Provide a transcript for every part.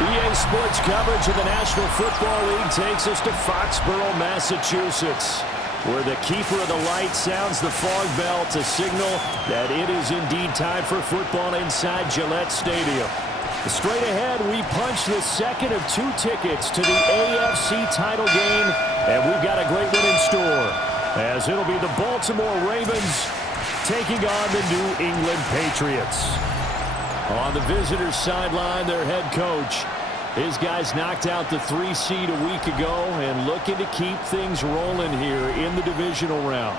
EA Sports coverage of the National Football League takes us to Foxborough, Massachusetts, where the keeper of the light sounds the fog bell to signal that it is indeed time for football inside Gillette Stadium. Straight ahead, we punch the second of 2 tickets to the AFC title game, and we've got a great one in store, as it'll be the Baltimore Ravens taking on the New England Patriots. On the visitors' sideline, their head coach. His guys knocked out the 3 seed a week ago and looking to keep things rolling here in the divisional round.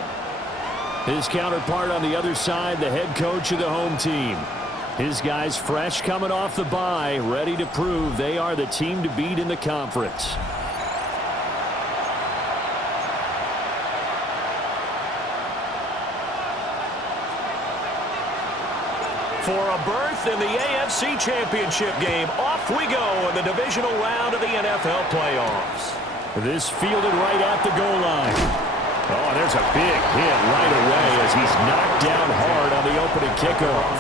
His counterpart on the other side, the head coach of the home team. His guys fresh coming off the bye, ready to prove they are the team to beat in the conference. For a berth in the AFC Championship game, off we go in the divisional round of the NFL playoffs. This fielded right at the goal line. Oh, there's a big hit right away as he's knocked down hard on the opening kickoff.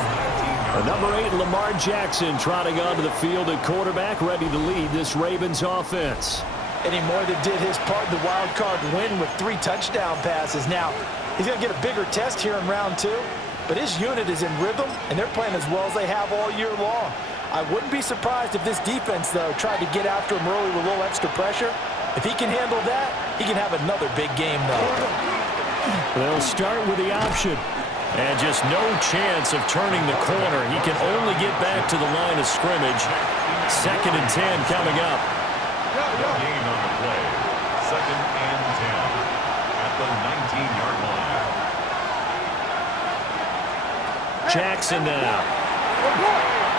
Number 8, Lamar Jackson, trotting onto the field at quarterback, ready to lead this Ravens offense. And he more than did his part in the wild card win with 3 touchdown passes. Now, he's going to get a bigger test here in round 2. But his unit is in rhythm, and they're playing as well as they have all year long. I wouldn't be surprised if this defense, though, tried to get after him early with a little extra pressure. If he can handle that, he can have another big game, though. They'll start with the option. And just no chance of turning the corner. He can only get back to the line of scrimmage. 2nd and 10 coming up. Gain on the play. 2nd and 10 at the 19-yard line. Jackson now.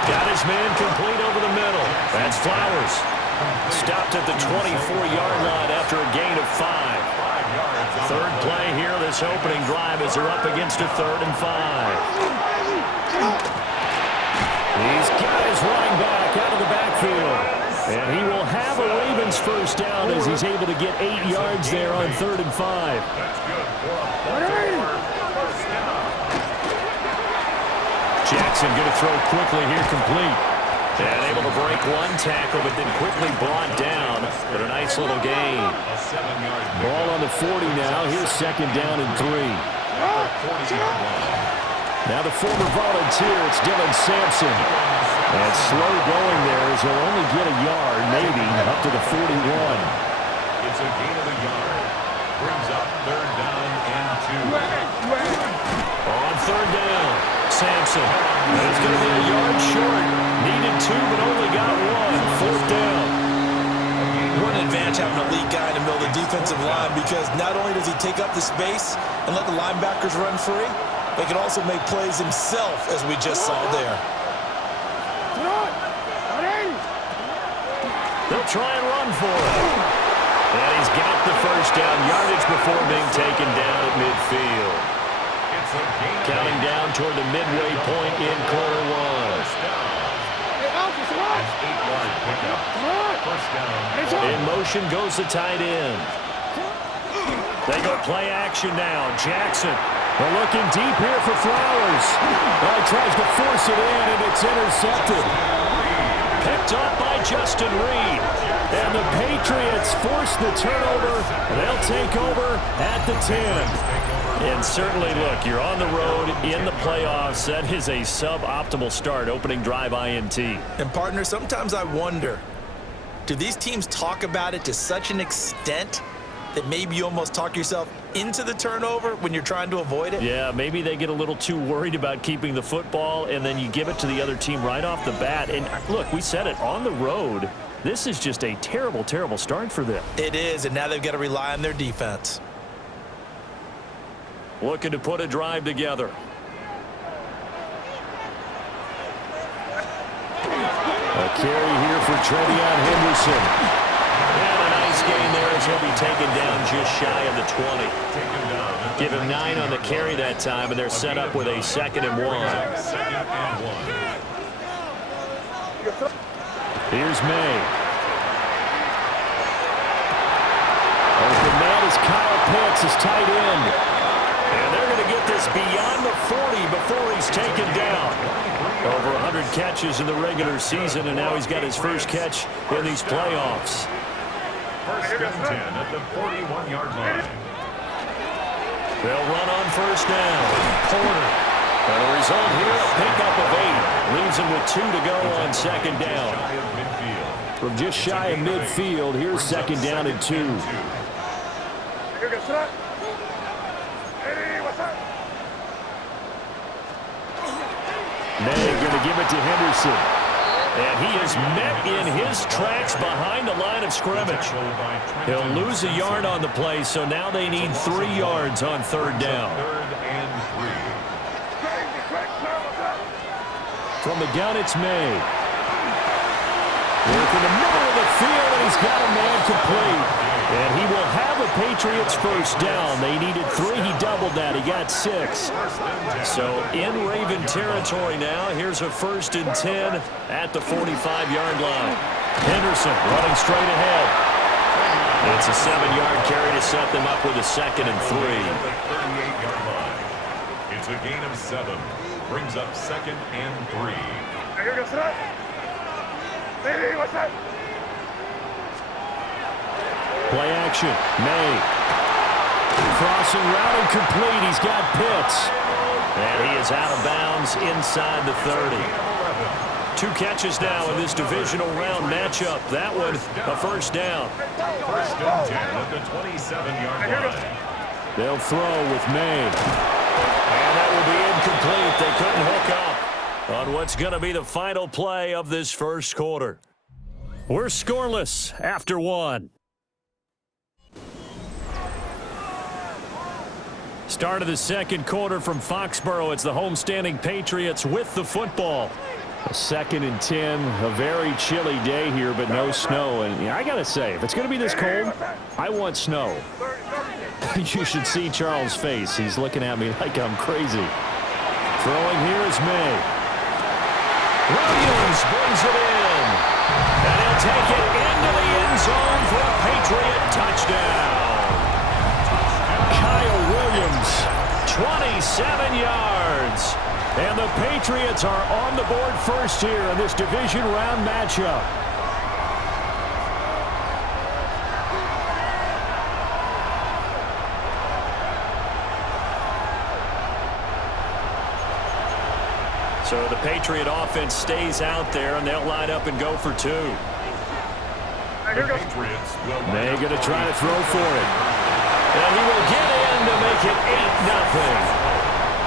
Got his man complete over the middle. That's Flowers. Stopped at the 24-yard line after a gain of 5. 3rd play here, this opening drive, as they're up against a 3rd and 5. He's got his running back out of the backfield. And he will have a Ravens first down as he's able to get 8 yards there on 3rd and 5. Jackson going to throw quickly here, complete. And able to break 1 tackle, but then quickly brought down. But a nice little gain. Ball on the 40 now. Here's 2nd down and 3. Now the former volunteer, it's Dylan Sampson. And slow going there as he'll only get a yard, maybe, up to the 41. It's a gain of a yard. Brings up 3rd down and 2. On 3rd down, Sampson. It's going to be a yard short. Needed 2, but only got 1. 4th down. One advantage having a lead guy in the middle of the defensive line, because not only does he take up the space and let the linebackers run free, but he can also make plays himself, as we just saw there. They'll try and run for it. And he's got the first down yardage before being taken down at midfield. Counting down toward the midway point in quarter 1. In motion goes the tight end. They go play action now. Jackson. We're looking deep here for Flowers. Well, he tries to force it in, and it's intercepted. Picked up by Justin Reed. And the Patriots force the turnover. They'll take over at the 10. And certainly, look, you're on the road in the playoffs. That is a suboptimal start, opening drive INT. And, partner, sometimes I wonder, do these teams talk about it to such an extent that maybe you almost talk yourself into the turnover when you're trying to avoid it? Yeah, maybe they get a little too worried about keeping the football, and then you give it to the other team right off the bat. And, look, we said it, on the road, this is just a terrible, terrible start for them. It is, and now they've got to rely on their defense. Looking to put a drive together. A carry here for Trevion Henderson. And a nice gain there as he'll be taken down just shy of the 20. Give him 9 on the carry that time, and they're set up with a 2nd and 1. Here's May. Open man is Kyle Pitts, his tight end. And they're going to get this beyond the 40 before he's taken down. Over 100 catches in the regular season, and now he's got his first catch in these playoffs. First and 10 at the 41-yard line. They'll run on first down. Porter. And the result here, a pickup of 8. Leaves him with 2 to go on second down. From just shy of midfield, here's second down and 2. May going to give it to Henderson. And he is met in his tracks behind the line of scrimmage. He'll lose a yard on the play, so now they need 3 yards on third down. From the gun, it's May. Work in the middle of the field, and he's got a man complete. And he will have a Patriots first down. They needed 3. He doubled that. He got 6. So in Raven territory now, here's a first and 10 at the 45-yard line. Henderson running straight ahead. It's a 7-yard carry to set them up with a second and 3. It's a gain of 7. Brings up second and 3. Play action. May. Crossing route incomplete. He's got Pitts. And he is out of bounds inside the 30. 2 catches now in this divisional round matchup. That one, a first down. First and 10 at the 27-yard line. They'll throw with May. And that will be incomplete. They couldn't hook up on what's going to be the final play of this first quarter. We're scoreless after 1. Start of the second quarter from Foxborough. It's the homestanding Patriots with the football. A second and 10, a very chilly day here, but no snow. And I got to say, if it's going to be this cold, I want snow. You should see Charles' face. He's looking at me like I'm crazy. Throwing here is May. Williams brings it in. And he'll take it into the end zone for a Patriot touchdown. Kyle Williams, 27 yards. And the Patriots are on the board first here in this division round matchup. So the Patriot offense stays out there, and they'll line up and go for 2. May going to try to throw for it. And he will get in to make it 8-0.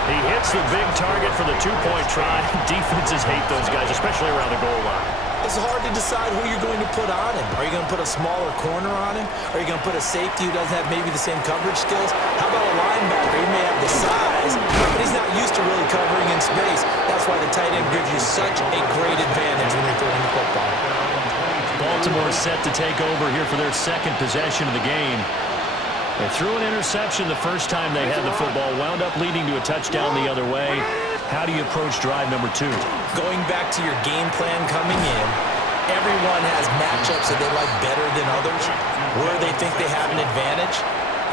He hits the big target for the 2-point try. Defenses hate those guys, especially around the goal line. It's hard to decide who you're going to put on him. Are you going to put a smaller corner on him? Are you going to put a safety who doesn't have maybe the same coverage skills? How about a linebacker? He may have the size, but he's not used to really covering in space. That's why the tight end gives you such a great advantage when you're throwing the football. Baltimore set to take over here for their second possession of the game. They threw an interception the first time they had the football, wound up leading to a touchdown the other way. How do you approach drive number 2? Going back to your game plan coming in, everyone has matchups that they like better than others, where they think they have an advantage.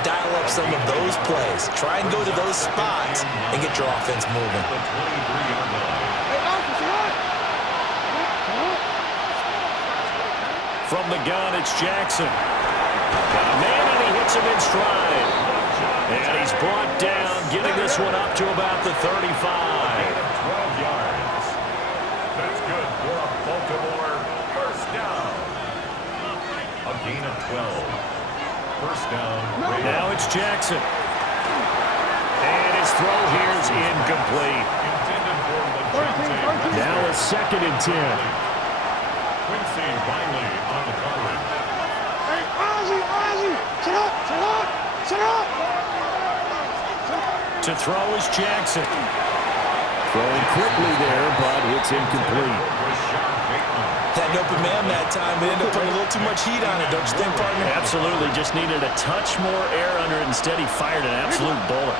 Dial up some of those plays. Try and go to those spots and get your offense moving. From the gun, it's Jackson. Got a man, and he hits him in stride. And he's brought down, getting this one up to about the 35. 12 yards. That's good for a Baltimore first down. A gain of 12. First down. Now it's Jackson. And his throw here is incomplete. Now a second and 10. Quincy Riley on the coverage. Hey, Ozzie, sit up. To throw is Jackson. Throwing quickly there, but it's incomplete. Had an open man that time, but ended up putting a little too much heat on it, don't you think, partner? Absolutely, just needed a touch more air under it. Instead, he fired an absolute bullet.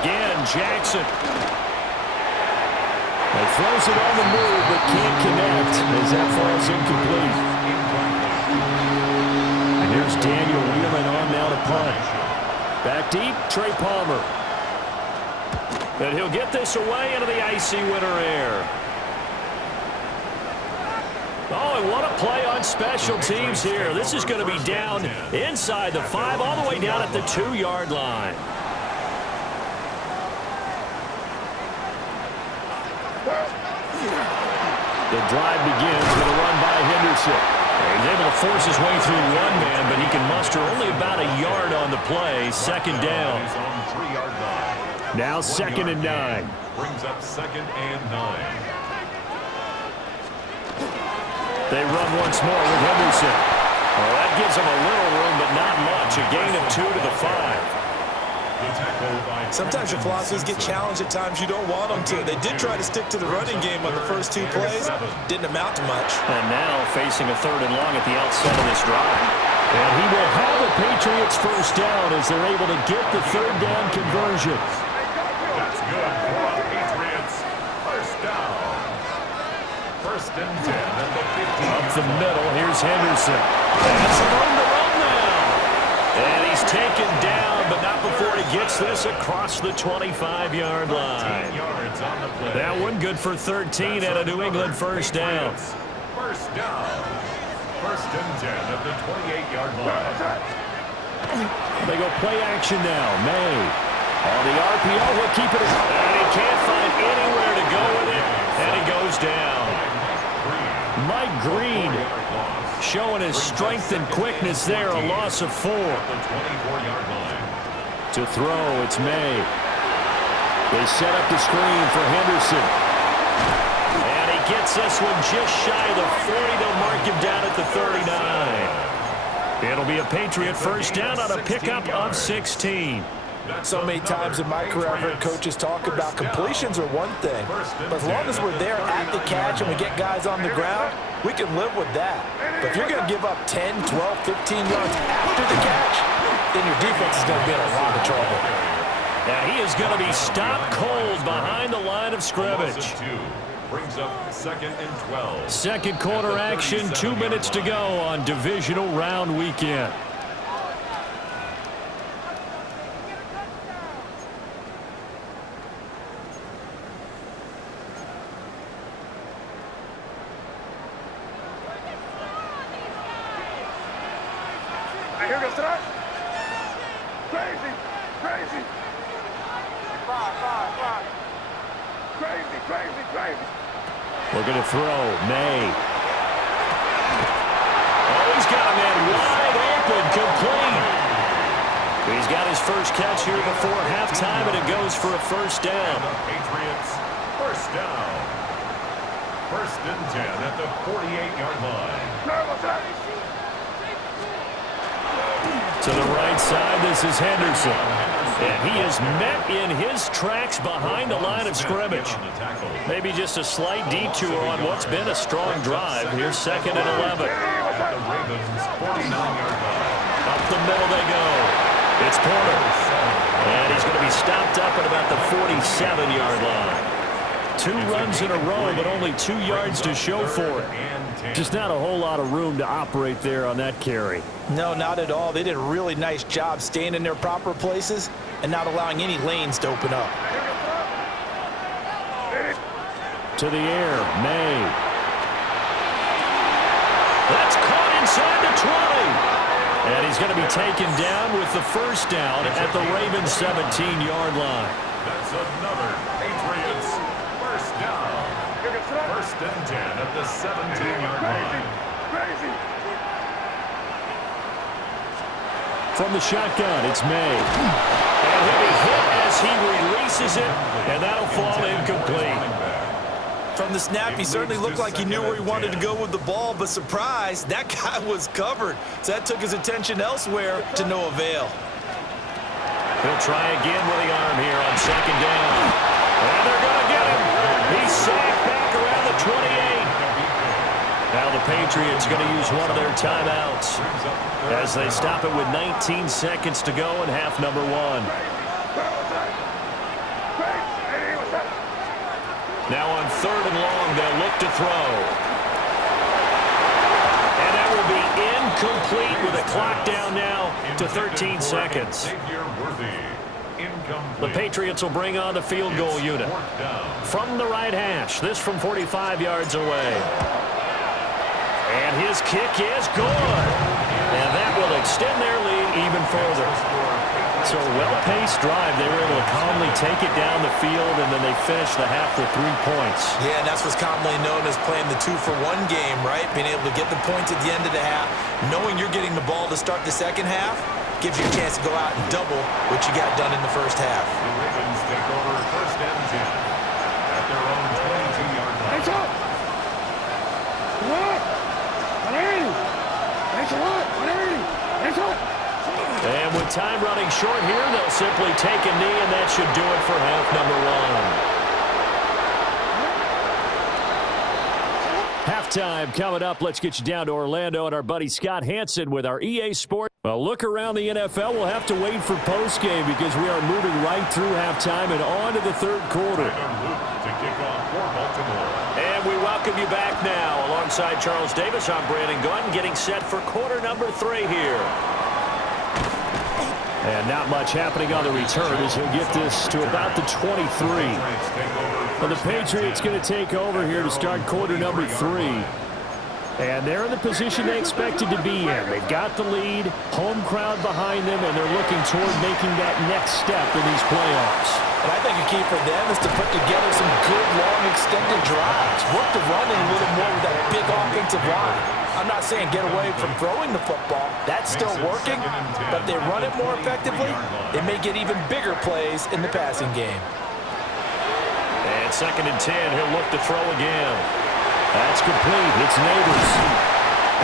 Again, Jackson. He throws it on the move, but can't connect as that falls incomplete. And here's Daniel Wheelan on now to punt. Back deep, Trey Palmer. And he'll get this away into the icy winter air. Oh, and what a play on special teams here. This is going to be down inside the 5, all the way down at the 2-yard line. The drive begins with a run by Henderson. He's able to force his way through one man, but he can muster only about a yard on the play. Second down. Now 2nd and 9. Brings up 2nd and 9. They run once more with Henderson. Well, that gives them a little room, but not much. A gain of 2 to the 5. Sometimes your philosophies get challenged at times you don't want them to. They did try to stick to the running game on the first 2 plays. Didn't amount to much. And now facing a 3rd and long at the outset of this drive. And he will have the Patriots first down as they're able to get the 3rd down conversion. That's good for the Patriots. First down. 1st and 10 at the 15. Up the middle, here's Henderson. That's some room to run now. And he's taken down, but not before he gets this across the 25-yard line. That one good for 13 and a New England first down. First down. 1st and 10 at the 28-yard line. They go play action now. May. On the RPO, will keep it. And he can't find anywhere to go with it. And he goes down. Mike Green showing his strength and quickness there. A loss of 4. To throw, it's May. They set up the screen for Henderson. And he gets this one just shy of the 40. They'll mark him down at the 39. It'll be a Patriot first down on a pickup of 16. So many times in my career I've heard coaches talk about completions are one thing, but as long as we're there at the catch and we get guys on the ground, we can live with that. But if you're going to give up 10, 12, 15 yards after the catch, then your defense is going to be in a lot of trouble. And he is going to be stopped cold behind the line of scrimmage. Brings up 2nd and 12. Second quarter action, 2 minutes to go on divisional round weekend. Here goes that. Crazy. 5. Crazy. We're going to throw. May. Oh, he's got a man wide open, complete. He's got his first catch here before halftime, and it goes for a first down. Patriots first down. 1st and 10 at the 48-yard line. To the right side, this is Henderson. And he is met in his tracks behind the line of scrimmage. Maybe just a slight detour on what's been a strong drive. Here's 2nd and 11. At the Ravens 49-yard line. Up the middle they go. It's Porter. And he's going to be stopped up at about the 47-yard line. 2 runs in a row, but only 2 yards to show for it. Just not a whole lot of room to operate there on that carry. No, not at all. They did a really nice job staying in their proper places and not allowing any lanes to open up. To the air, May. That's caught inside the 20. And he's going to be taken down with the first down at the Ravens 17-yard line. That's another Patriots first down. 1st and 10 at the 17-yard line. From the shotgun, it's May. And he'll be hit as he releases it, and that'll fall incomplete. From the snap, he certainly looked like he knew where he wanted to go with the ball, but surprise, that guy was covered. So that took his attention elsewhere to no avail. He'll try again with the arm here on 2nd down. And they're going to get him. He's sacked back around the 28. Now the Patriots going to use one of their timeouts as they stop it with 19 seconds to go in half number 1. Now on 3rd and long, they'll look to throw. And that will be incomplete with a clock down now to 13 seconds. Incomplete. The Patriots will bring on the field goal unit. From the right hash, this from 45 yards away. And his kick is good. And that will extend their lead even further. So a well-paced drive. They were able to calmly take it down the field, and then they finished the half with 3 points. Yeah, and that's what's commonly known as playing the 2-for-1 game, right? Being able to get the points at the end of the half, knowing you're getting the ball to start the second half, gives you a chance to go out and double what you got done in the first half. The Ravens take over first and 10 at their own 22-yard line. Hands up! What? 180! Thanks a lot! 180! Hands up! And with time running short here, they'll simply take a knee, and that should do it for half number 1. Halftime coming up. Let's get you down to Orlando and our buddy Scott Hansen with our EA Sports. Well, look around the NFL. We'll have to wait for postgame because we are moving right through halftime and on to the third quarter. To kick off for Baltimore. And we welcome you back now. Alongside Charles Davis, I'm Brandon Gunn, getting set for quarter number 3 here. And not much happening on the return as he'll get this to about the 23. Well, the Patriots going to take over here to start quarter number 3. And they're in the position they expected to be in. They've got the lead, home crowd behind them, and they're looking toward making that next step in these playoffs. And I think a key for them is to put together some good, long, extended drives. Work the running a little more with that big offensive line. I'm not saying get away from throwing the football. That's still working. But if they run it more effectively, they may get even bigger plays in the passing game. And second and 10, he'll look to throw again. That's complete. It's Neighbors.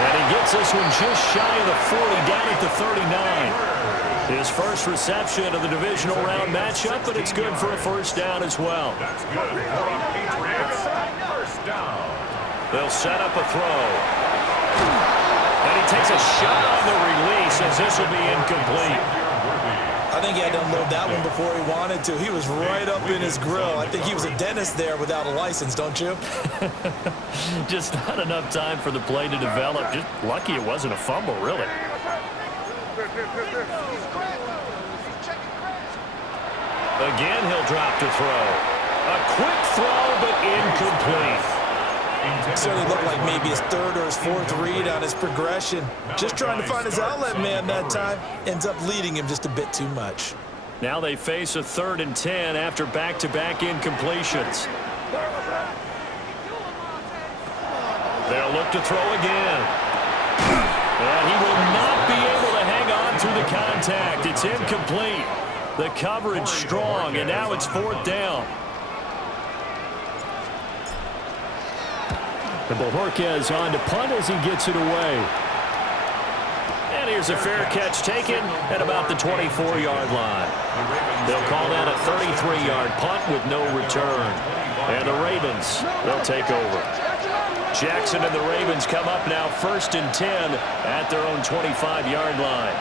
And he gets this one just shy of the 40, down at the 39. His first reception of the divisional round matchup, but it's good for a first down as well. That's good for a Patriots first down. They'll set up a throw. And he takes a shot on the release as this will be incomplete. I think he had to unload that one before he wanted to. He was right up in his grill. I think he was a dentist there without a license, don't you? Just not enough time for the play to develop. Just lucky it wasn't a fumble, really. Again, he'll drop to throw. A quick throw, but incomplete. Certainly looked like maybe his third or his fourth read on his progression. Just trying to find his outlet man that time. Ends up leading him just a bit too much. Now they face a 3rd and 10 after back-to-back incompletions. They'll look to throw again. And he will not be able to hang on through the contact. It's incomplete. The coverage strong, and now it's 4th down. And Bojorquez on to punt as he gets it away. And here's a fair catch taken at about the 24-yard line. They'll call that a 33-yard punt with no return. And the Ravens, they'll take over. Jackson and the Ravens come up now 1st and 10 at their own 25-yard line.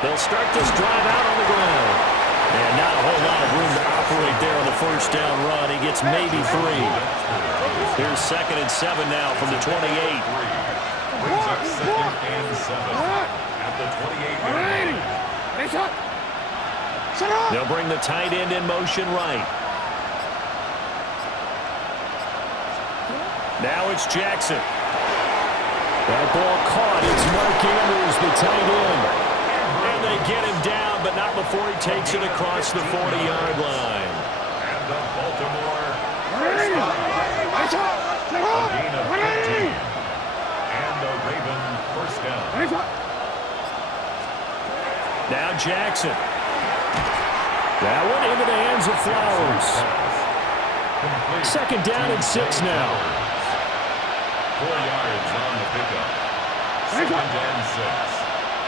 They'll start this drive out on the ground. And not a whole lot of room to operate there on the first down run. He gets maybe 3. Here's 2nd and 7 now from the 28. Brings up 2nd and 7 at the 28-yard line. They'll bring the tight end in motion right. Now it's Jackson. That ball caught. It's Mark Andrews, the tight end. And they get him down, but not before he takes it across the 40-yard line. And the Baltimore first down. A gain of 15. And the Raven first down. Now Jackson. That one into the hands of Flowers. 2nd down and 6 now. 4 yards on the pickup. 2nd and 6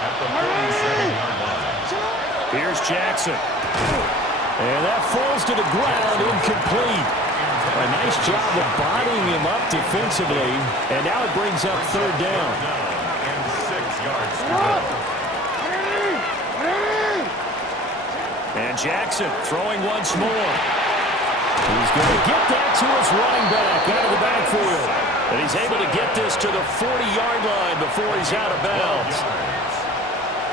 at the 47-yard line. Here's Jackson. And that falls to the ground, incomplete. A nice job of bodying him up defensively. And now it brings up 3rd down. And 6 yards to go. And Jackson throwing once more. He's going to get that to his running back out of the backfield. And he's able to get this to the 40-yard line before he's out of bounds.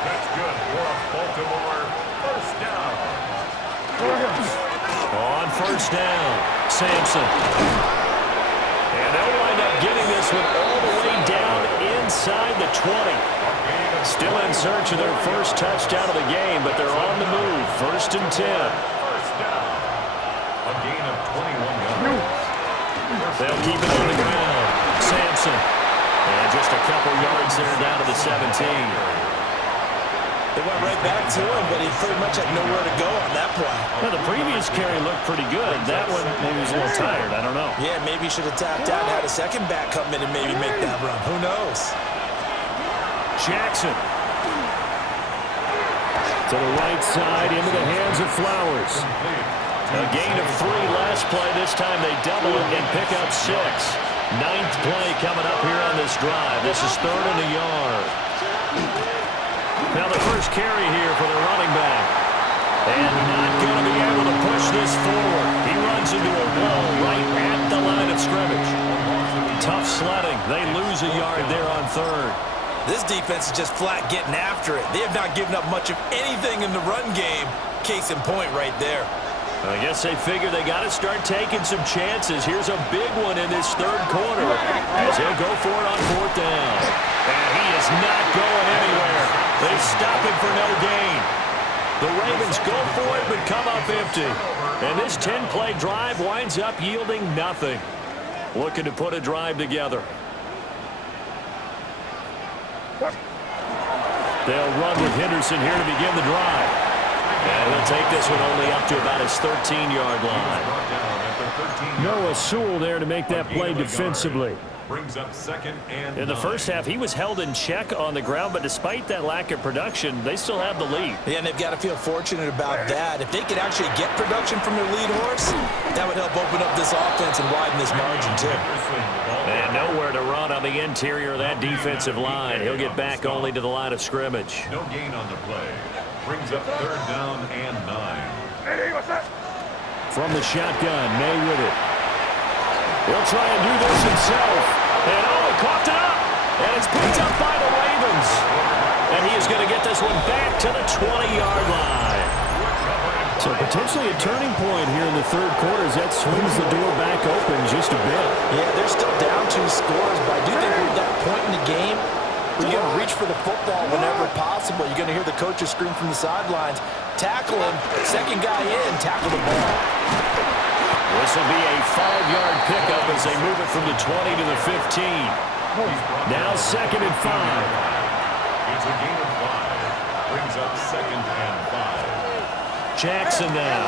That's good for a Baltimore first down. On first down, Sampson. And they'll wind up getting this one all the way down inside the 20. Still in search of their first touchdown of the game, but they're on the move. First and 10. First down. A gain of 21 yards. They'll keep it on the ground. Sampson. And just a couple yards there down to the 17. They went right back to him, but he pretty much had nowhere to go on that play. Well, the previous carry looked pretty good. That one, maybe was a little tired. I don't know. Yeah, maybe he should have tapped out and had a second back come in and maybe make that run. Who knows? Jackson. To the right side, into the hands of Flowers. A gain of 3 last play. This time they double it and pick up 6. 9th play coming up here on this drive. This is 3rd and a yard. Now the first carry here for the running back. And not going to be able to push this forward. He runs into a wall right at the line of scrimmage. Tough sledding. They lose a yard there on 3rd. This defense is just flat getting after it. They have not given up much of anything in the run game. Case in point right there. I guess they figure they got to start taking some chances. Here's a big one in this 3rd quarter as he'll go for it on 4th down. And he is not going anywhere. They stop him for no gain. The Ravens go for it but come up empty. And this 10-play drive winds up yielding nothing. Looking to put a drive together. They'll run with Henderson here to begin the drive. And he'll take this one only up to about his 13-yard line. Noah Sewell there to make that play defensively. Brings up 2nd and In the first half, he was held in check on the ground, but despite that lack of production, they still have the lead. Yeah, and they've got to feel fortunate about that. If they could actually get production from their lead horse, that would help open up this offense and widen this margin, too. And nowhere to run on the interior of that defensive line. He'll get back only to the line of scrimmage. No gain on the play. Brings up 3rd down and 9. From the shotgun, May with it. He'll try and do this himself. And he coughed it up. And it's picked up by the Ravens. And he is going to get this one back to the 20-yard line. So potentially a turning point here in the 3rd quarter as that swings the door back open just a bit. Yeah, they're still down 2 scores, but I do think we're at that point in the game where you're going to reach for the football whenever possible. You're going to hear the coaches scream from the sidelines. Tackle him. Second guy in, tackle the ball. This will be a 5-yard pickup as they move it from the 20 to the 15. Now 2nd and 5. It's a gain of 5. Brings up 2nd and 5. Jackson now.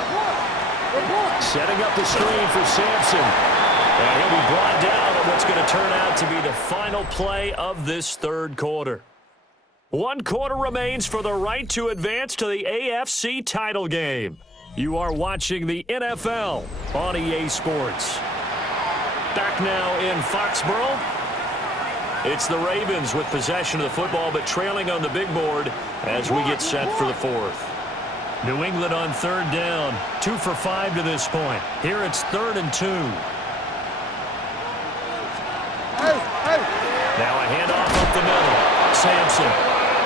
Setting up the screen for Sampson. And he'll be brought down on what's going to turn out to be the final play of this 3rd quarter. 1 quarter remains for the right to advance to the AFC title game. You are watching the NFL on EA Sports. Back now in Foxborough. It's the Ravens with possession of the football, but trailing on the big board as we get set for the 4th. New England on 3rd down. 2 for 5 to this point. Here it's 3rd and 2. Now a handoff up the middle. Sampson.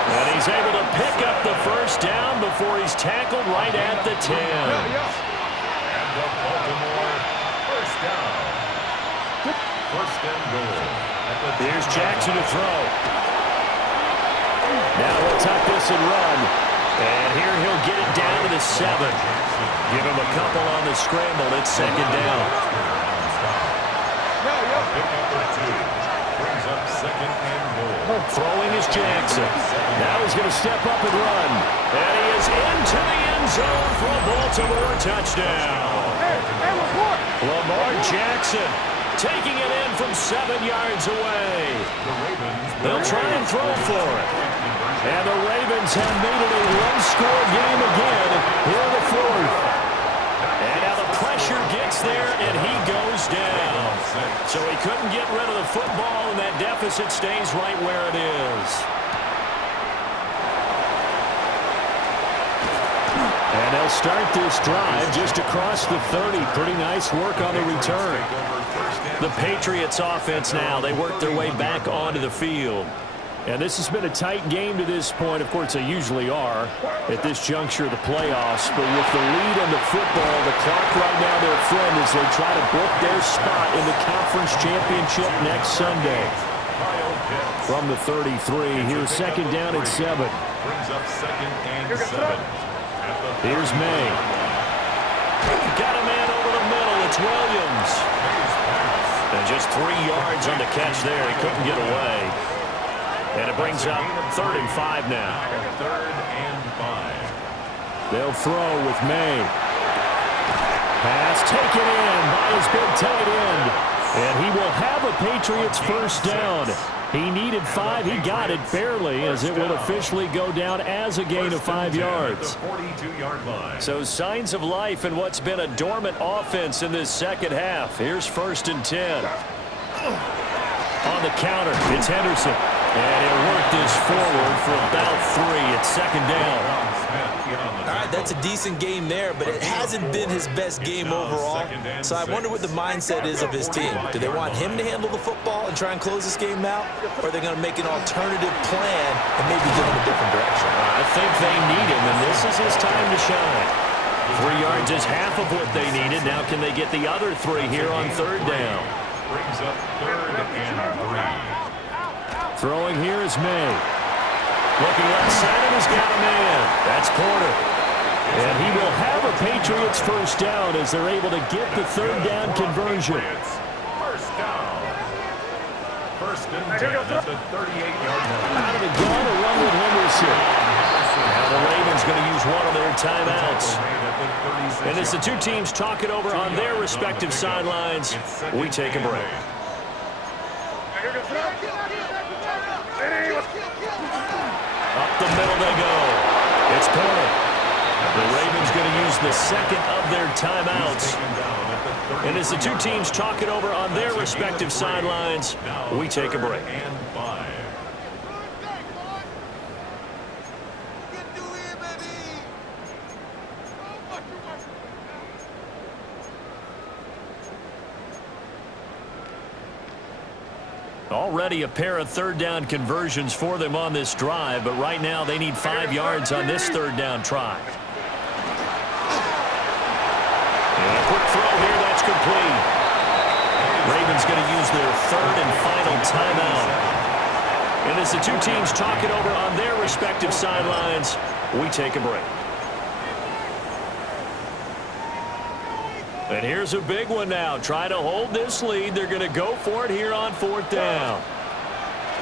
And he's able to pick up the first down before he's tackled right at the 10. And the Baltimore first down. First and goal. Here's Jackson to throw. Now he'll tuck this and run. And here he'll get it down to the 7. Give him a couple on the scramble. It's 2nd down. Pick up for 2. Brings up 2nd and goal. Throwing is Jackson. Now he's going to step up and run. And he is into the end zone for a Baltimore touchdown. Lamar Jackson taking it in from 7 yards away. They'll try and throw for it. And the Ravens have made it a one-score game again here in the 4th. And now the pressure gets there, and he goes down. So he couldn't get rid of the football, and that deficit stays right where it is. And they'll start this drive just across the 30. Pretty nice work on the return. The Patriots offense now, they work their way back onto the field. And this has been a tight game to this point. Of course, they usually are at this juncture of the playoffs. But with the lead in the football, the clock right now their friend as they try to book their spot in the conference championship next Sunday. From the 33, here's second down at 7. Brings up second and 7. Here's May. Got a man over the middle. It's Williams. And just 3 yards on the catch there. He couldn't get away. And it brings up 3rd and 5 now. 3rd and 5. They'll throw with May. Pass taken in by his big tight end. And he will have a Patriots first down. He needed 5. He got it barely as it will officially go down as a gain of 5 yards. So signs of life in what's been a dormant offense in this second half. Here's 1st and 10. On the counter, it's Henderson. And he'll work this forward for about 3 at second down. All right, that's a decent game there, but it hasn't been his best game overall. So I wonder what the mindset is of his team. Do they want him to handle the football and try and close this game out? Or are they going to make an alternative plan and maybe go in a different direction? I think they need him, and this is his time to shine. 3 yards is half of what they needed. Now can they get the other 3 here on 3rd down? Brings up 3rd and 3. Throwing here is May. Looking left side, and he's got a man. That's Porter. And he will have a Patriots first down as they're able to get the 3rd down conversion. First down. 1st and 10 at the 38-yard line. Out of the gun, a run with Henderson. Now the Ravens going to use one of their timeouts. And as the two teams talk it over on their respective sidelines, we take a break. Up the middle they go. It's Porter. The Ravens going to use the second of their timeouts. And as the two teams talk it over on their respective sidelines, we take a break. Already a pair of 3rd down conversions for them on this drive, but right now they need 5 yards on this 3rd down try. And a quick throw here, that's complete. Ravens going to use their 3rd and final timeout. And as the two teams talk it over on their respective sidelines, we take a break. And here's a big one now. Try to hold this lead. They're going to go for it here on 4th down.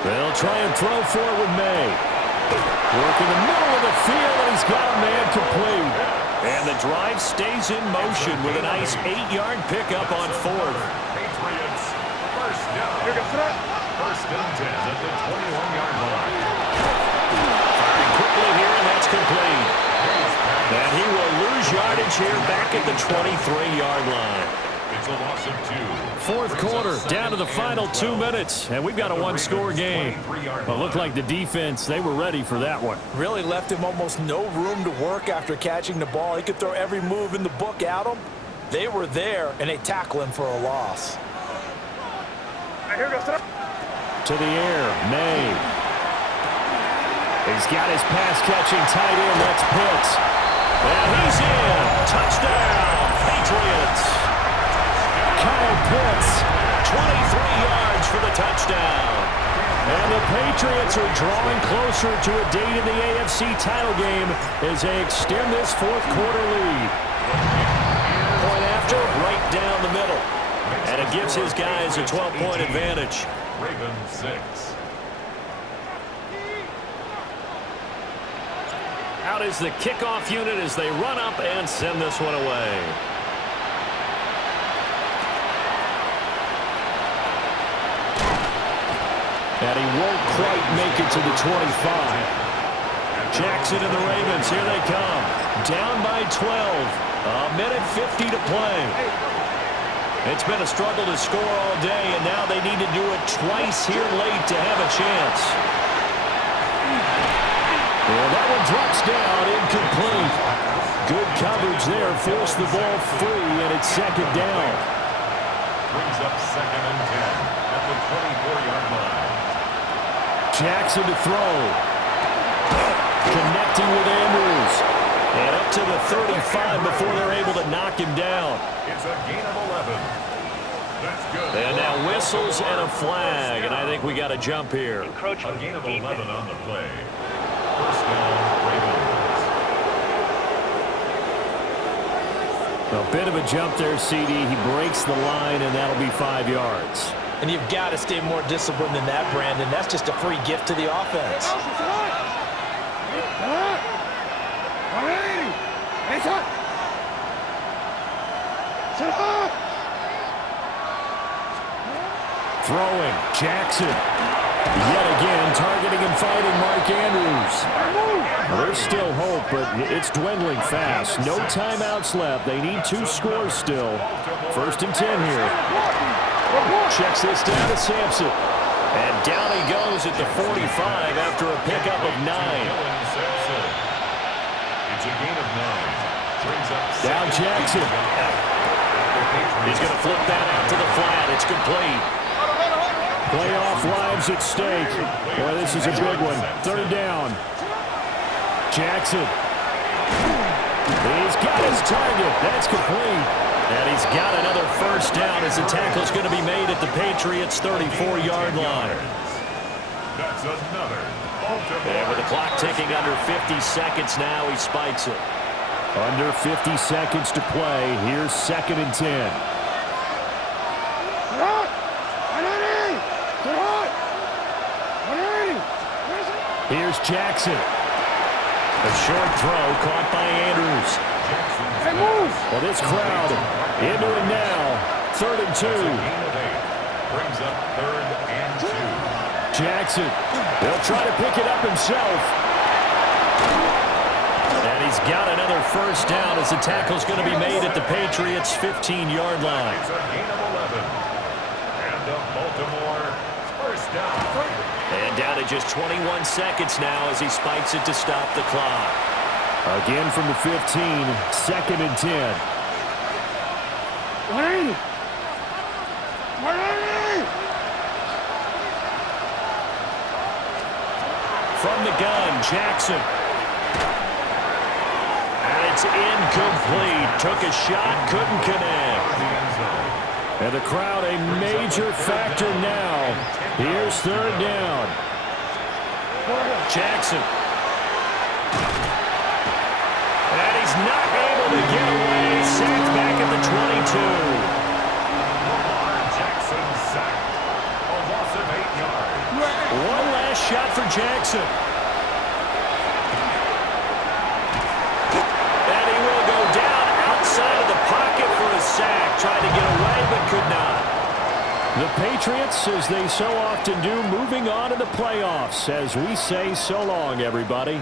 They'll try and throw for it with May. Work in the middle of the field, and he's got a man complete. And the drive stays in motion with a nice 8-yard pickup on 4th. Patriots, first down. 1st and 10 at the 21-yard line. Firing quickly here, and that's complete. And he will lose yardage here back at the 23-yard line. It's a loss of 2. 4th quarter, down to the final 2 minutes, and we've got a one-score game. It looked like the defense, they were ready for that one. Really left him almost no room to work after catching the ball. He could throw every move in the book at him. They were there, and they tackle him for a loss. To the air, May. He's got his pass-catching tight end, that's Pitts. And he's in. Touchdown, Patriots. Kyle Pitts, 23 yards for the touchdown. And the Patriots are drawing closer to a date in the AFC title game as they extend this 4th quarter lead. Point after, right down the middle. And it gives his guys a 12-point advantage. Ravens 6. Out is the kickoff unit as they run up and send this one away. And he won't quite make it to the 25. Jackson and the Ravens, here they come. Down by 12. A minute 50 to play. It's been a struggle to score all day, and now they need to do it twice here late to have a chance. And that one drops down, incomplete. Good coverage there, forced the ball free, and it's 2nd down. Brings up 2nd and 10 at the 24-yard line. Jackson to throw. Connecting with Andrews. And up to the 35 before they're able to knock him down. It's a gain of 11. That's good. And now whistles and a flag, and I think we got a jump here. A gain of 11 on the play. First down, Ravens. A bit of a jump there, CD. He breaks the line, and that'll be 5 yards. And you've got to stay more disciplined than that, Brandon. That's just a free gift to the offense. Throwing, Jackson. Yet again, targeting and fighting Mark Andrews. Well, there's still hope, but it's dwindling fast. No timeouts left. They need 2 scores still. 1st and 10 here. Checks this down to Sampson. And down he goes at the 45 after a pickup of 9. It's a gain of 9. Brings up Down Jackson. He's going to flip that out to the flat. It's complete. Playoff lives at stake. Boy, this is a big one. 3rd down. Jackson. He's got his target. That's complete. And he's got another 1st down as the tackle's going to be made at the Patriots' 34-yard line. That's another. And with the clock ticking under 50 seconds now, he spikes it. Under 50 seconds to play. Here's 2nd and 10. Here's Jackson. A short throw caught by Andrews. Well, this crowd into it now. 3rd and 2. Brings up 3rd and 2. Jackson. He'll try to pick it up himself. And he's got another 1st down as the tackle's going to be made at the Patriots' 15-yard line. It's a gain of 11. And the Baltimore 1st down. And down to just 21 seconds now as he spikes it to stop the clock. Again from the 15, 2nd and 10. 180. 180. From the gun, Jackson. And it's incomplete. Took a shot, couldn't connect. And the crowd a major factor now. Here's 3rd down. Jackson. And he's not able to get away. Sacked back at the 22. Jackson sacked. A loss of 8 yards. One last shot for Jackson. And he will go down outside of the pocket for a sack. Tried to get away, but could not. The Patriots, as they so often do, moving on to the playoffs as we say so long, everybody.